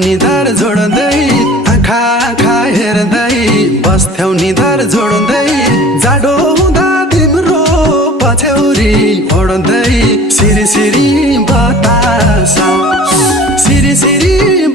निधार जोड्दै आँखा आँखा हेर्दै बस्थ्यौ निधार जोड्दै जाडो हुँदा तिम्रो पछ्यौरी ओढ्दै सिरी सिरी बतास सिरी सिरी